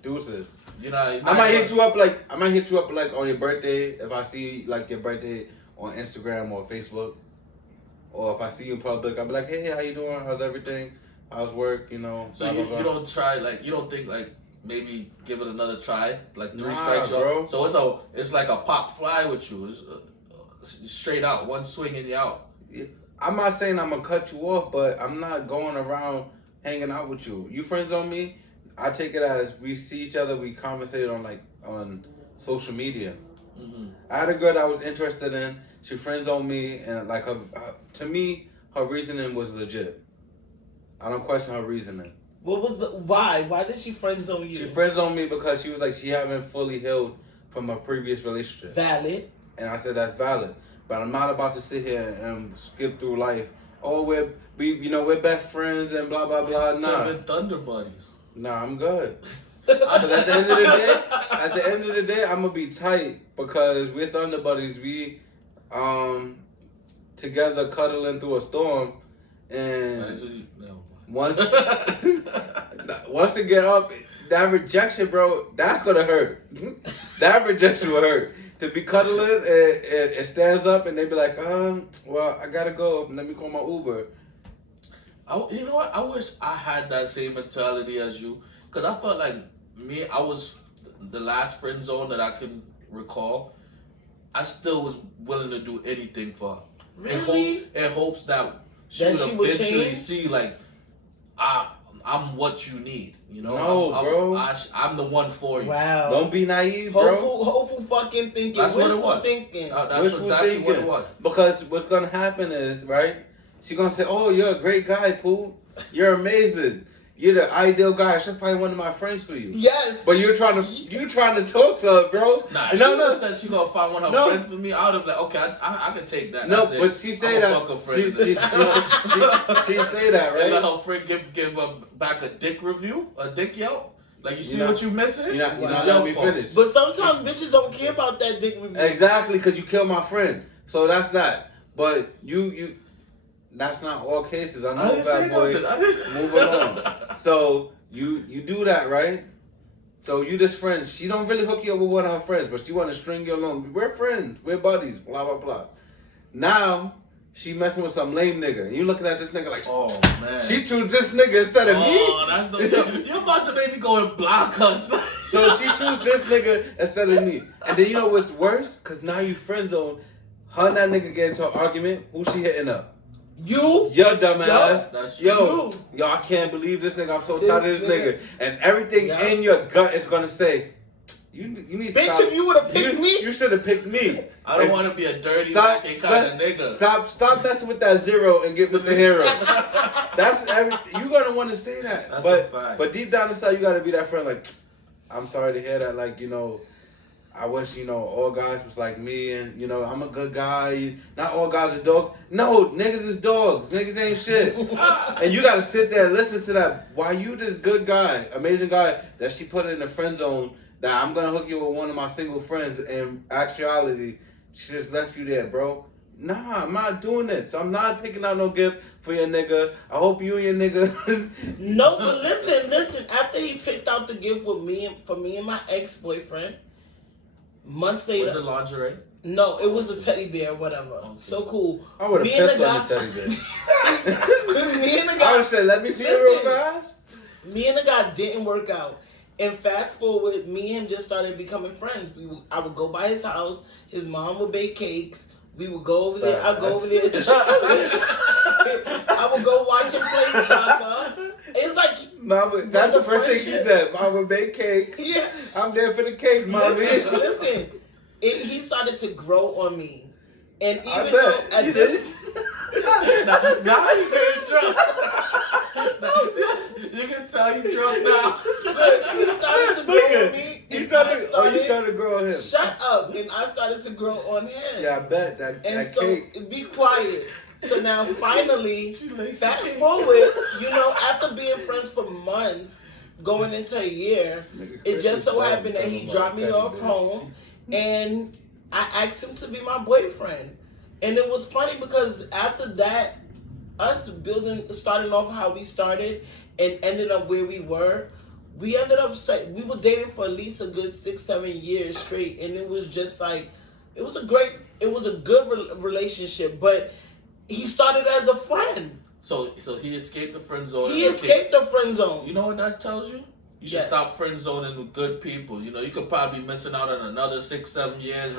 Deuces. I I might hit you up like on your birthday if I see like your birthday on Instagram or Facebook, or if I see you in public, I'll be like, hey, how you doing? How's everything? How's work? You know. So blah, you blah, blah. don't try you don't think maybe give it another try, like 3 Nah, strikes, bro. So it's like a pop fly with you. It's straight out, one swing and you out. I'm not saying I'm gonna cut you off, but I'm not going around hanging out with you. You friends on me? I take it as we see each other. We conversate on social media. Mm-hmm. I had a girl that I was interested in. She friends on me, and to me, her reasoning was legit. I don't question her reasoning. What was why? Why did she friend zone you? She friends on me because she was like she haven't fully healed from a previous relationship. Valid. And I said that's valid, but I'm not about to sit here and skip through life. Oh, we're best friends and blah blah blah. Nah, Been Thunder Buddies. nah, I'm good. But at the end of the day, I'm gonna be tight because we're Thunder Buddies. We together cuddling through a storm, and once it get up, that rejection, bro, that's gonna hurt. That rejection will hurt. To be cuddling and it stands up and they be like, well, I gotta go. Let me call my Uber. You know what? I wish I had that same mentality as you, because I felt like I was the last friend zone that I can recall. I still was willing to do anything for her. Really? In hopes that she That would she would eventually change? see I'm what you need. You know? No, bro. I'm the one for you. Wow. Don't be naive, bro. Hopeful fucking thinking. That's what it Wishful was. thinking. That's Wishful exactly what it thinking. was. Because what's gonna happen is, right? She's gonna say, "Oh, you're a great guy, Pooh. You're amazing. You're the ideal guy. I should find one of my friends for you." Yes. But you're trying to talk to her, bro. Nah, And she no. said she gonna find one of her No. friends for me. I would have been like, okay, I can take that. No, That's but it. she say I'ma that. fuck a She friend. say that, And let right? her friend give her back a dick review, a dick yelp. Like, you see You're not- what you missing? You're not Wow. letting me finish. But sometimes bitches don't care about that dick review. Exactly, because you killed my friend. So that's that. But you that's not all cases. I I know, didn't say fat boy. nothing. I didn't- Moving on. So you do that, right? So you just friends. She don't really hook you up with one of her friends, but she want to string you along. We're friends. We're buddies. Blah, blah, blah. Now, she messing with some lame nigga. And you looking at this nigga like, oh, man. She choose this nigga instead of me? Oh, that's the... You're about to make me go and block us. So she choose this nigga instead of me. And then you know what's worse? Because now you friend zone. Her and that nigga get into an argument. Who she hitting up? You? Your dumb ass. That's Yo, I can't believe this nigga. I'm so tired of this nigga. And everything in your gut is going to say, you need to bitch, stop. if you would have picked me. You should have picked me. I don't want to be a dirty, kind of nigga. Stop messing with that zero and get with the hero. You gonna want to say that. That's but a fact. But deep down inside, you gotta be that friend. Like, I'm sorry to hear that. Like, you know, I wish, you know, all guys was like me, and you know, I'm a good guy. Not all guys are dogs. No, niggas is dogs. Niggas ain't shit. And you gotta sit there and listen to that. Why you this good guy, amazing guy that she put in the friend zone? That I'm gonna hook you with one of my single friends. In actuality, she just left you there, bro. Nah, I'm not doing it. So I'm not picking out no gift for your nigga. I hope you and your nigga. No, but listen. After he picked out the gift for me and my ex-boyfriend, months later. Was it lingerie? No, it was a teddy bear, whatever. Okay. So cool. I would have pissed on the teddy bear. Me and the guy. I would have said, let me see it real fast. Me and the guy didn't work out. And fast forward, me and him just started becoming friends. I would go by his house. His mom would bake cakes. We would go over there. I'd go over there. I would go watch him play soccer. It's like Mama, that's the first thing she said. Mama bake cakes. Yeah, I'm there for the cake, mommy. Listen. He started to grow on me, and even I though bet. at this. Now you getting drunk. You can tell you drunk now. He started to grow on me. You started to grow on him. Shut up. And I started to grow on him. Yeah, I bet. That so, cake. Be quiet. So now finally, fast forward, you know, after being friends for months, going into a year, it just so happened that he dropped me off home and I asked him to be my boyfriend. And it was funny because after that, us starting off how we started and ended up where we were, we ended up, we were dating for at least a good 6-7 years straight. And it was just like, it was a good relationship, but he started as a friend. So he escaped the friend zone. He escaped the friend zone. You know what that tells you? You should stop friend zoning with good people. You know, you could probably be missing out on another 6-7 years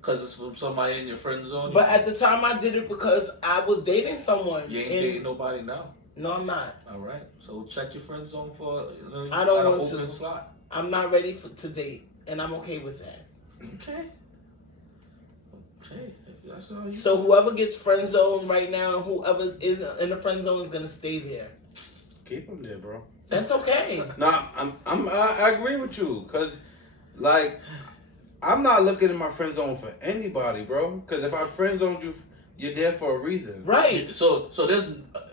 because it's from somebody in your friend zone. But at the time I did it because I was dating someone. You ain't dating nobody now. No, I'm not. All right. So check your friend zone for I don't want open to. Slot. I'm not ready to date, and I'm okay with that. Okay. That's all so whoever gets friend zone right now, whoever's in the friend zone is gonna stay there. Keep them there, bro. That's okay. Nah, I agree with you, cause like I'm not looking in my friend zone for anybody, bro. Cause if I friend zoned you, you're there for a reason. Right. So there's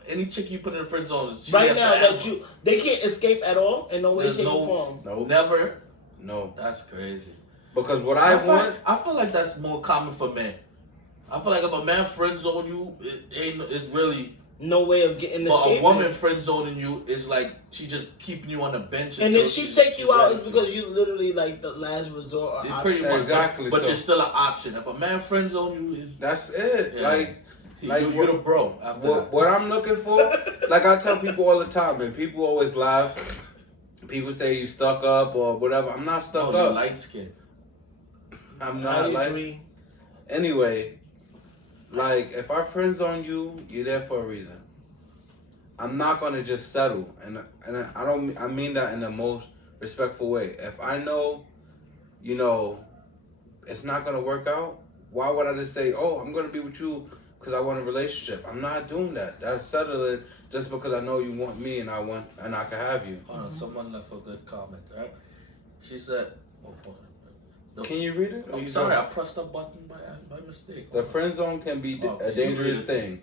any chick you put in a friend zone is right now that they can't escape at all in no way, shape, or form. No. Never. No. That's crazy. Because what I feel like that's more common for men. I feel like if a man friend zone you, it's really no way of getting but escaping. A woman friend zoning you is like she just keeping you on the bench. And if she take you out, it's because you literally like the last resort or option. Pretty much, exactly. But you're still an option. If a man friend zone you, that's it. Yeah. Like you're the bro. What I'm looking for, like I tell people all the time, and people always laugh. People say you stuck up or whatever. I'm not stuck up. You're light skin. I'm not light. Anyway. Like, if our friends on you, you're there for a reason. I'm not gonna just settle, and I mean that in the most respectful way. If I know, you know, it's not gonna work out, why would I just say, oh, I'm gonna be with you because I want a relationship? I'm not doing that. That's settling just because I know you want me and I can have you. Someone left a good comment, right? She said, can you read it? I'm sorry, I pressed a button by mistake. The friend zone can be a dangerous thing.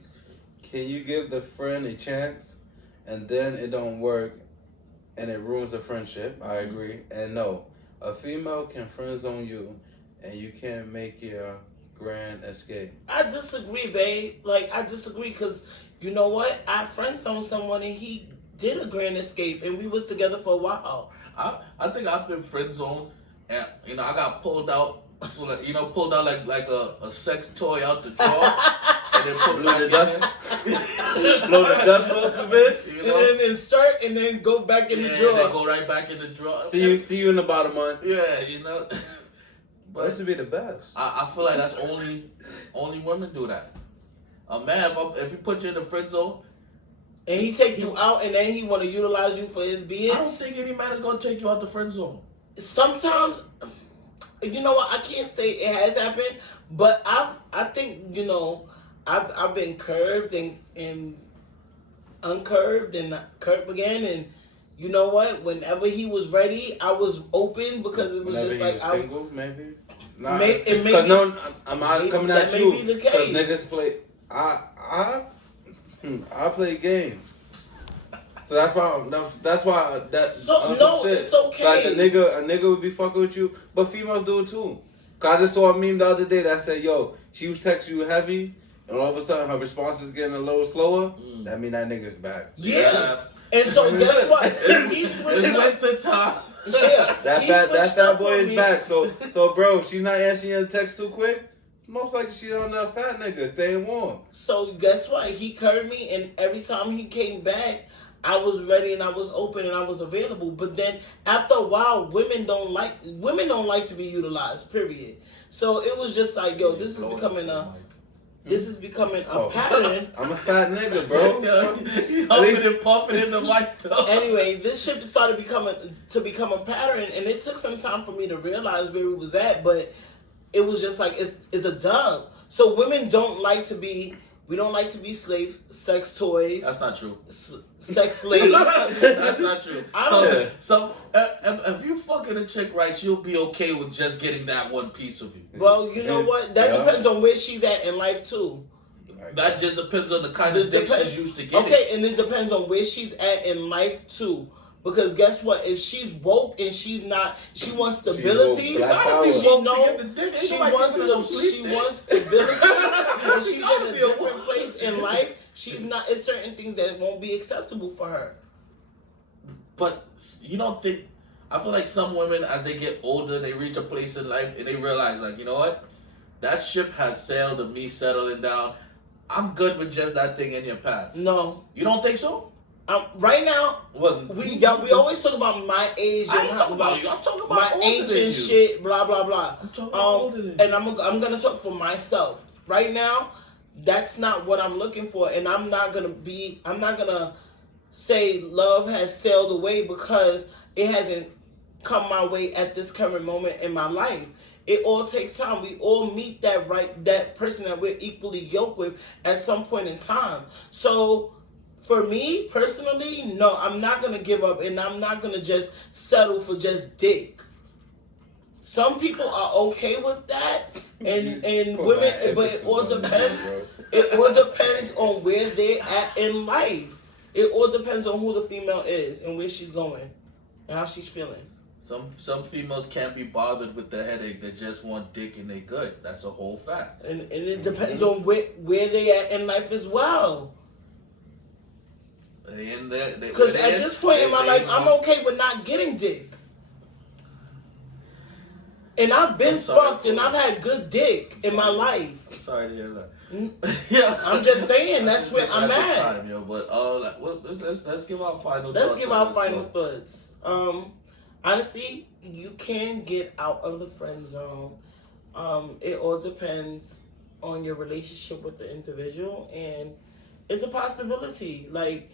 Can you give the friend a chance and then it don't work and it ruins the friendship? I agree. And no, a female can friend zone you and you can't make your grand escape. I disagree, babe. Like, I disagree because you know what? I friend zone someone and he did a grand escape, and we was together for a while. I think I've been friend zoned, and I got pulled out, pulled out like a sex toy out the drawer, and then put back in. Blow the dust off of it, And then insert, and then go back in the drawer. Then go right back in the drawer. See you in about a month. Yeah, But that should be the best. I feel like that's only women do that. A man, if he put you in the friend zone, and he take you out, and then he want to utilize you for his being. I don't think any man is gonna take you out the friend zone. Sometimes, you know what? I can't say it has happened, but I think I've been curbed and uncurved and curved again, and you know what? Whenever he was ready, I was open because it was Whenever just he like was I. single, maybe. Nah, Maybe, no, I'm not coming at that you. may be the Because case. niggas play. I play games. So that's why So, no, shit. it's okay. Like a nigga would be fucking with you, but females do it too. Cause I just saw a meme the other day that said, "Yo, she was texting you heavy, and all of a sudden her response is getting a little slower. That mean that nigga's back." Yeah. And so guess what? He switched It's up. winter time. Yeah. That fat boy on is me. back. So bro, she's not answering your text too quick. Most likely she on that fat nigga staying warm. So guess what? He curved me, and every time he came back, I was ready and I was open and I was available. But then after a while, women don't like to be utilized. Period. So it was just like, yo, this is becoming a pattern. I'm a fat nigga, bro. At least it puffing in the mic though. Anyway, this shit started become a pattern, and it took some time for me to realize where we was at. But it was just like it's a dub. So women don't like to be. We don't like to be sex toys. That's not true. Sex slaves. That's not true. I don't- So if you fucking a chick right, she'll be okay with just getting that one piece of you. Well, you know what? That depends on where she's at in life too. That just depends on the kind of dick she's used to getting. Okay, and it depends on where she's at in life too. Because guess what? If she's woke and she wants stability. She wants stability. When she's in a different place in life, it's certain things that won't be acceptable for her. But you don't think? I feel like some women, as they get older, they reach a place in life and they realize, like, you know what? That ship has sailed of me settling down. I'm good with just that thing in your pants. No. You don't think so? Right now, Well, we always talk about my age. I ain't talking about you. I'm talking about my older than ancient you. shit, blah blah blah. I'm talking about older than you. And I'm gonna talk for myself. Right now, that's not what I'm looking for, and I'm not gonna say love has sailed away because it hasn't come my way at this current moment in my life. It all takes time. We all meet that person that we're equally yoked with at some point in time. So for me personally, no, I'm not gonna give up, and I'm not gonna just settle for just dick. Some people are okay with that, and women, but it all depends. It all depends on where they're at in life. It all depends on who the female is and where she's going and how she's feeling. Some females can't be bothered with the headache. They just want dick and they good. That's a whole fact. And it depends on where they at in life as well. Because at this point in my life, I'm okay with not getting dick. And I've been fucked and I've had good dick in my life. I'm sorry to hear that. Yeah, I'm just saying that's where I'm at. Time, yo, but let's give our final. Let's thoughts give on our this final one. thoughts. Honestly, you can get out of the friend zone. It all depends on your relationship with the individual, and it's a possibility. Like,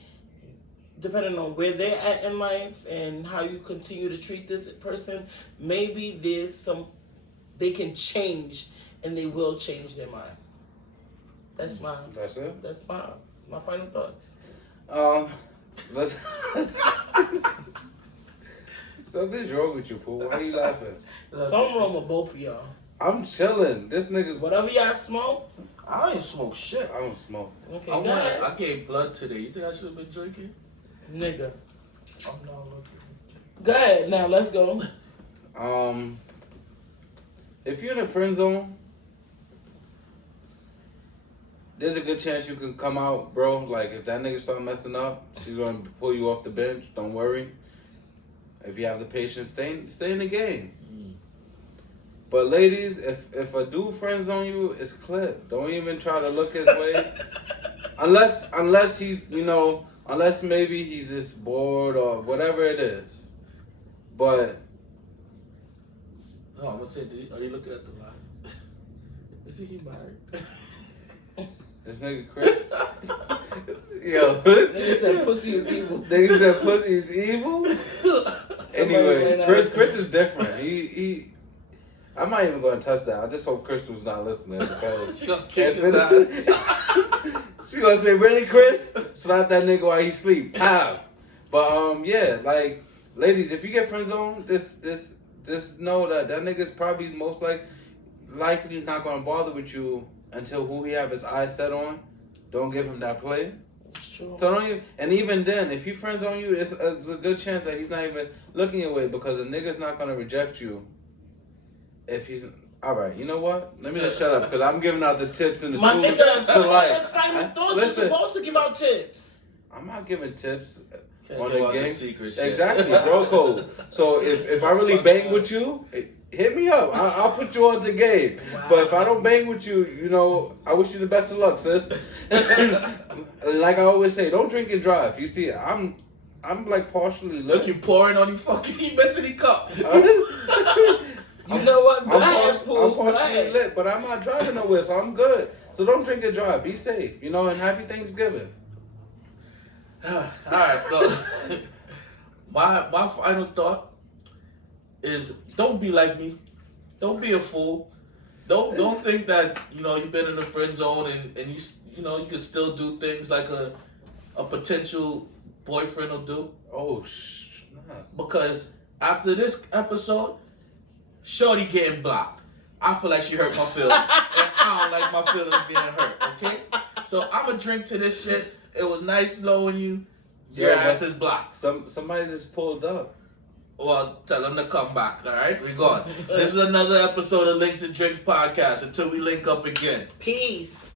depending on where they're at in life and how you continue to treat this person, maybe they can change, and they will change their mind. That's my final thoughts. Let's. Something's wrong with you, fool. Why are you laughing? Something wrong with both of y'all. I'm chilling. This nigga's. Whatever y'all smoke. I ain't smoke shit. I don't smoke. Okay, I go ahead. gave blood today. You think I should have been drinking? Nigga. I'm not looking. Go ahead. Now, let's go. If you're in a friend zone, there's a good chance you can come out, bro. Like, if that nigga start messing up, she's gonna pull you off the bench. Don't worry. If you have the patience, stay in the game. But ladies, if a dude friends on you, it's clip. Don't even try to look his way. Unless he's, unless maybe he's just bored or whatever it is. But I'm gonna say, are you looking at the line? Is he married? This nigga Chris. Yo. Nigga said pussy is evil. Nigga said pussy is evil? Anyway, Chris is different. He I'm not even going to touch that. I just hope Crystal's not listening because she gonna kick his ass. She gonna say, "Really, Chris? Slap that nigga while he sleep." Pow. But yeah, like, ladies, if you get friend zoned, just know that nigga's probably most likely not gonna bother with you until who he have his eyes set on. Don't give him that play. It's true. So don't you? And even then, if he friends on you, it's a good chance that he's not even looking your way because a nigga's not gonna reject you. If he's all right, you know what? Let me just shut up because I'm giving out the tips and the My tools nigga, to life. that's final thoughts. You're supposed to give out tips. I'm not giving tips Can't on give the out game. the secret shit. Exactly, bro code. So if I really bang with you, hit me up. I'll put you on the game. Wow. But if I don't bang with you, I wish you the best of luck, sis. Like I always say, don't drink and drive. You see, I'm like partially lit. Look, you pouring on your fucking messy cup. You know what? Go ahead, I'm Pooh. Go partially ahead. lit, but I'm not driving nowhere, so I'm good. So don't drink and drive. Be safe, and happy Thanksgiving. Alright, so my final thought is don't be like me. Don't be a fool. Don't think that you've been in the friend zone and you can still do things like a potential boyfriend will do. Oh nah. Because after this episode, Shorty getting blocked. I feel like she hurt my feelings. And I don't like my feelings being hurt, okay? So I'ma drink to this shit. It was nice knowing you. Your Yeah, ass is blocked. Somebody just pulled up. Well, tell them to come back, alright? We gone. This is another episode of Links and Drinks Podcast until we link up again. Peace.